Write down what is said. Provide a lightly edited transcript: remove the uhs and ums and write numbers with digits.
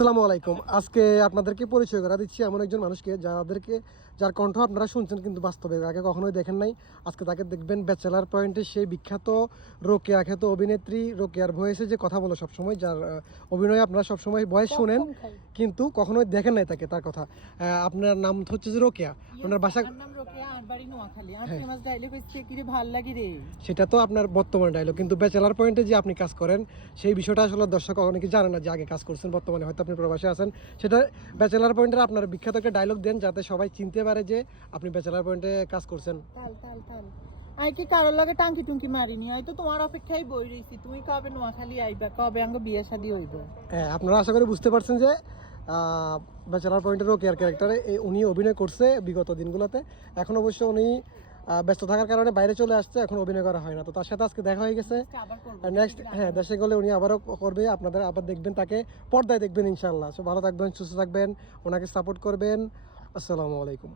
আসসালামু আলাইকুম। আজকে আপনাদেরকে পরিচয় করা দিচ্ছি এমন একজন মানুষকে যার কণ্ঠ আপনারা শুনছেন কিন্তু বাস্তবে আগে কখনোই দেখেন নাই। আজকে তাকে দেখবেন ব্যাচেলার পয়েন্টে সেই বিখ্যাত রোকেয়া খ্যাত অভিনেত্রী রোকেয়ার ভয়েসে যে কথা বলে সবসময়, যার অভিনয় আপনারা সবসময় ভয়েস শোনেন কিন্তু কখনোই দেখেন নাই তার কথা। আপনার নাম হচ্ছে যে রোকেয়া, আপনার বাসা সেটা তো আপনার বর্তমান ডায়লগ, কিন্তু ব্যাচেলার পয়েন্টে যে আপনি কাজ করেন সেই বিষয়টা আসলে দর্শক অনেকে জানে না যে আগে কাজ করছেন, বর্তমানে হয়তো আপনি প্রবাসে আছেন। সেটা ব্যাচেলার পয়েন্টের আপনার বিখ্যাত একটা ডায়লগ দেন যাতে সবাই চিনতে পারে যে আপনি ব্যাচেলার পয়েন্টে কাজ করছেন। আই কি কারোর লগে টাঙ্কি টুঙ্কি মারিনি, আই তো তোমার অপেক্ষায় বই রইছি। তুমি কবে নোয়াখালী আইবা, কবে আঙ্গ বিয়ে শাদী হইব? হ্যাঁ, আপনারা আশা করি বুঝতে পারছেন যে ব্যাচেলার পয়েন্টের রোকেয়ার ক্যারেক্টারে উনি অভিনয় করছে বিগত দিনগুলোতে। এখন অবশ্য উনি ব্যস্ত থাকার কারণে বাইরে চলে আসছে, এখন অভিনয় করা হয় না। তো তার সাথে আজকে দেখা হয়ে গেছে। নেক্সট দেশে গেলে উনি আবারও করবে, আপনাদের আবার দেখবেন, তাকে পর্দায় দেখবেন ইনশাল্লাহ। ভালো থাকবেন, সুস্থ থাকবেন, ওনাকে সাপোর্ট করবেন। আসসালামু আলাইকুম।